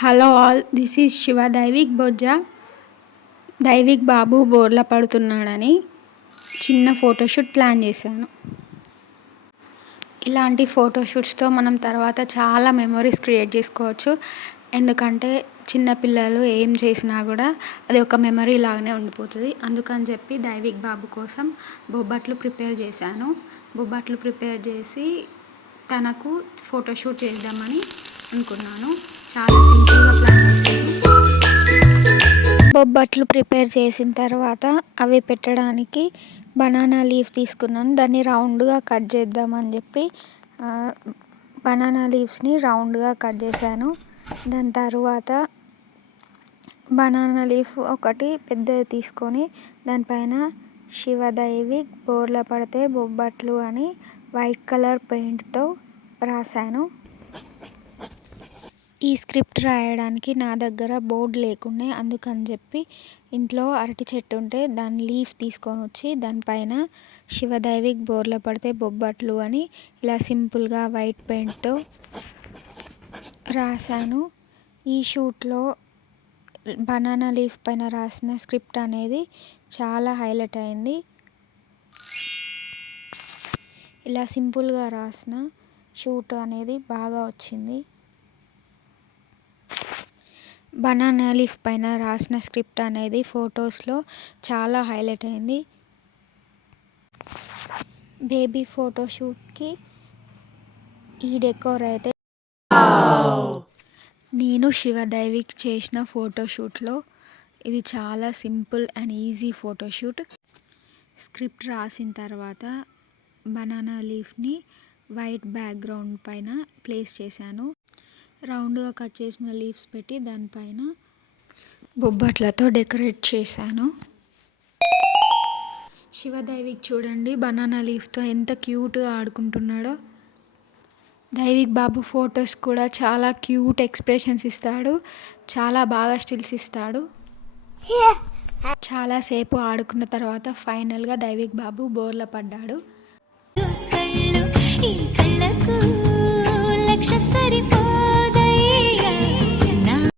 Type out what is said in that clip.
Hello all, this is Shiva. Daivik Bojja. Daivik బాబు బోర్ల పడుతున్నాడని చిన్న ఫోటోషూట్ ప్లాన్ చేశాను. ఇలాంటి ఫోటోషూట్స్తో మనం తర్వాత చాలా మెమొరీస్ క్రియేట్ చేసుకోవచ్చు. ఎందుకంటే చిన్నపిల్లలు ఏం చేసినా కూడా అది ఒక మెమరీ లాగానే ఉండిపోతుంది. అందుకని చెప్పి దైవిక్ బాబు కోసం బొబ్బట్లు ప్రిపేర్ చేశాను. బొబ్బట్లు ప్రిపేర్ చేసి తనకు ఫోటోషూట్ చేద్దామని అనుకున్నాను. చాలా సింపుల్గా ప్లాన్ చేశాను. బొబ్బట్లు ప్రిపేర్ చేసిన తర్వాత అవి పెట్టడానికి బనానా లీఫ్ తీసుకున్నాను. దాన్ని రౌండ్గా కట్ చేద్దామని చెప్పి బనానా లీవ్స్ని రౌండ్గా కట్ చేశాను. దాని తర్వాత బనానా లీఫ్ ఒకటి పెద్దది తీసుకొని దానిపైన శివ దైవిక్ బోర్ల పడితే బొబ్బట్లు అని వైట్ కలర్ పెయింట్తో రాశాను. ఈ స్క్రిప్ట్ రాయడానికి నా దగ్గర బోర్డు లేకుండే, అందుకని చెప్పి ఇంట్లో అరటి చెట్టు ఉంటే దాని లీఫ్ తీసుకొని వచ్చి దానిపైన శివ దైవిక్ బోర్ల పడితే బొబ్బట్లు అని ఇలా సింపుల్గా వైట్ పెయింట్తో రాశాను. ఈ షూట్లో బనానా లీఫ్ పైన రాసిన స్క్రిప్ట్ అనేది చాలా హైలైట్ అయింది. ఇలా సింపుల్గా రాసిన షూట్ అనేది బాగా వచ్చింది. బనానా లీఫ్ పైన రాసిన స్క్రిప్ట్ అనేది ఫొటోస్లో చాలా హైలైట్ అయింది. బేబీ ఫోటోషూట్కి ఈ డెకోర్ అయితే నేను శివ దైవిక్ చేసిన ఫోటోషూట్లో ఇది చాలా simple and easy photoshoot. Script రాసిన తర్వాత బనానా లీఫ్ని వైట్ బ్యాక్గ్రౌండ్ పైన ప్లేస్ చేశాను. రౌండ్గా కట్ చేసిన లీవ్స్ పెట్టి దానిపైన బొబ్బట్లతో డెకరేట్ చేశాను. శివ దైవిక్ చూడండి బనానా లీఫ్తో ఎంత క్యూట్గా ఆడుకుంటున్నాడో. దైవిక్ బాబు ఫొటోస్ కూడా చాలా క్యూట్ ఎక్స్ప్రెషన్స్ ఇస్తాడు, చాలా బాగా స్టిల్స్ ఇస్తాడు. చాలాసేపు ఆడుకున్న తర్వాత ఫైనల్గా దైవిక్ బాబు బోర్ల పడ్డాడు. ఈ కళ్ళకు లక్ష సరిపో